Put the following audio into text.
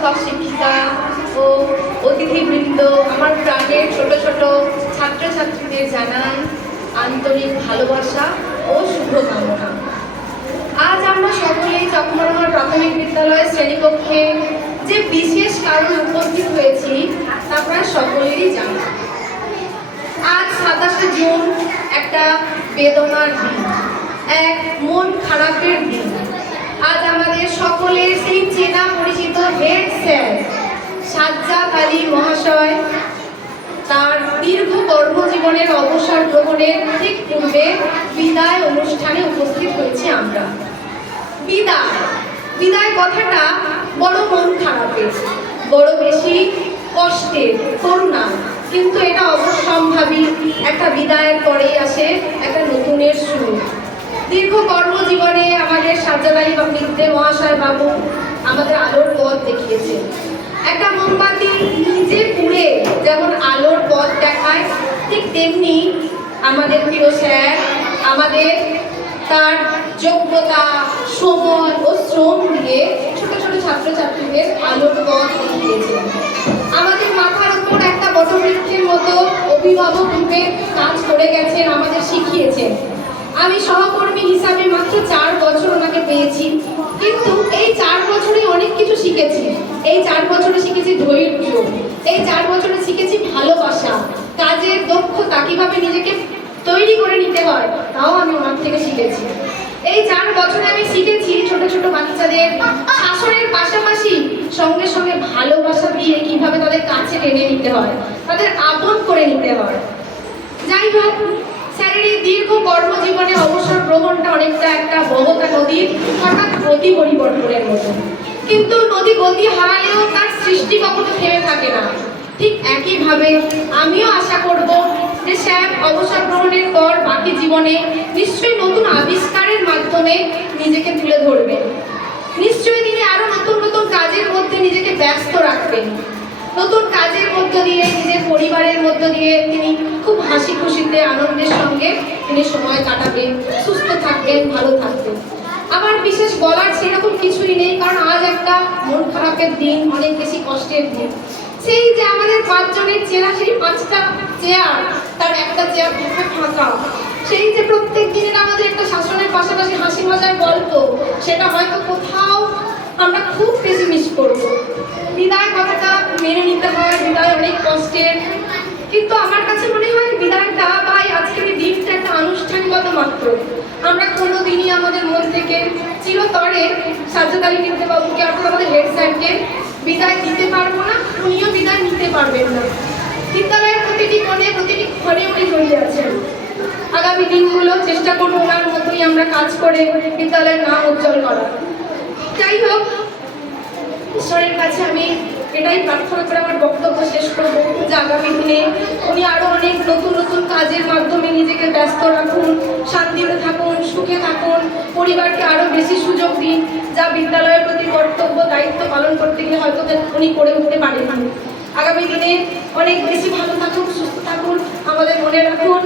শিক্ষক শিক্ষিকা ও অতিথিবৃন্দ, আমার প্রাণের ছোট ছোট ছাত্রছাত্রীদের জানাই আন্তরিক ভালোবাসা ও শুভকামনা। আজ আমরা সকলেই চকমরমার প্রাথমিক বিদ্যালয়ের শ্রেণীকক্ষে যে বিশেষ কারণে উপস্থিত হয়েছি, তা প্রায় সকলেরই জানা। আজ সাতাশে জুন একটা বেদনার দিন, এক মন খারাপের দিন। আজ আমাদের সকলের সেই চেনা পরিচিত হেড স্যার সাজ্জাদ আলী মহাশয় তার দীর্ঘ কর্মজীবনের অবসর গ্রহণের ঠিক পূর্বে বিদায় অনুষ্ঠানে উপস্থিত হয়েছি আমরা। বিদায়। বিদায় কথাটা বড় মন খারাপের, বড় বেশি কষ্টের করুণা কিন্তু এটা অবশ্যম্ভাবী একটা বিদায়ের পরেই আসে একটা নতুনের শুরু দীর্ঘ কর্মজীবনে আমাদের সাজ্জাদ আলী বাবলিকদে মহাশয় বাবু আমাদের আলোর পথ একটা মোমবাতি নিজে পুড়ে যেমন আলোর পথ দেখায়, ঠিক তেমনি আমাদের প্রিয় স্যার, আমাদের তার যোগ্যতা, সময় ও শ্রম দিয়ে ছোট ছোট ছাত্রছাত্রীদের আলোর পথ দেখিয়েছেন আমাদের মাথার উপর একটা বটবৃক্ষের মতো অভিভাবক রূপে কাজ করে গেছেন, আমাদের শিখিয়েছেন। আমি সহকর্মী হিসাবে মাত্র চার বছর ওনাকে পেয়েছি কিন্তু এই চার বছরে অনেক কিছু শিখেছি এই চার বছরে শিখেছি ধৈর্য এই চার বছরে শিখেছি ভালোবাসা কাজের দক্ষতা কীভাবে নিজেকে তৈরি করে নিতে হয় তাও আমি ওনার থেকে শিখেছি এই চার বছরে আমি শিখেছি ছোট ছোট বাচ্চাদের শাসনের পাশাপাশি সঙ্গে সঙ্গে ভালোবাসা দিয়ে কীভাবে তাদের কাছে টেনে নিতে হয়, তাদের আপন করে নিতে হয়। যাই হোক, স্যারের এই দীর্ঘ কর্মজীবনে অবসর গ্রহণটা অনেকটা একটা বহতা নদীর, হঠাৎ গতি পরিবর্তনের মতো। কিন্তু নদী গতি হারালেও তার সৃষ্টি কখনো থেমে থাকে না। ঠিক একইভাবে আমিও আশা করব যে স্যার অবসর গ্রহণের পর বাকি জীবনে নিশ্চয়ই নতুন আবিষ্কারের মাধ্যমে নিজেকে তুলে ধরবেন নিশ্চয়ই তিনি আরও নতুন নতুন কাজের মধ্যে নিজেকে ব্যস্ত রাখবেন। নতুন কাজের মধ্য দিয়ে, নিজের পরিবারের মধ্য দিয়ে তিনি খুব হাসি খুশিতে আনন্দের সঙ্গে তিনি সময় কাটাবেন, সুস্থ থাকবেন, ভালো থাকবেন। আমার বিশেষ বলার সেরকম কিছুই নেই, কারণ আজ একটা মন খারাপের দিন, অনেক বেশি কষ্টের দিন। সেই যে আমাদের পাঁচজনের চেনা, সেই পাঁচটা চেয়ার, তার একটা চেয়ার ফাঁকা। সেই যে প্রত্যেক দিনের আমাদের একটা শাসনের পাশাপাশি হাসি মজার গল্প সেটা হয়তো কোথাও আমরা খুব বেশি মিস করব। বিদায় কথাটা মেনে নিতে হয়, বিদায় অনেক কষ্টের। কিন্তু আমার কাছে মনে হয় বিদায়টা বা আজকের এই দিনটা একটা আনুষ্ঠানিকতা মাত্র। আমরা কোনো দিনই আমাদের মন থেকে চিরতরে সাজ্জাদ আলী বাবুকে অর্থাৎ আমাদের হেড স্যারকে বিদায় দিতে পারব না, উনিও বিদায় নিতে পারবেন না। বিদ্যালয়ের প্রতিটি কোণে, প্রতিটি আগামী দিনগুলো চেষ্টা করব ওনার মতোই আমরা কাজ করে বিদ্যালয়ের নাম উজ্জ্বল করা যাই হোক, ঈশ্বরের কাছে আমি এটাই প্রার্থনা করে আমার বক্তব্য শেষ করব যে আগামী দিনে উনি আরও অনেক নতুন নতুন কাজের মাধ্যমে নিজেকে ব্যস্ত রাখুন, শান্তিতে থাকুন, সুখে থাকুন, পরিবারকে আরও বেশি সুযোগ দিন, যা বিদ্যালয়ের প্রতি কর্তব্য, দায়িত্ব পালন করতে গেলে হয়তো উনি করে উঠতে পারেন আগামী দিনে অনেক বেশি ভালো থাকুন সুস্থ থাকুন, আমাদের মনে রাখুন।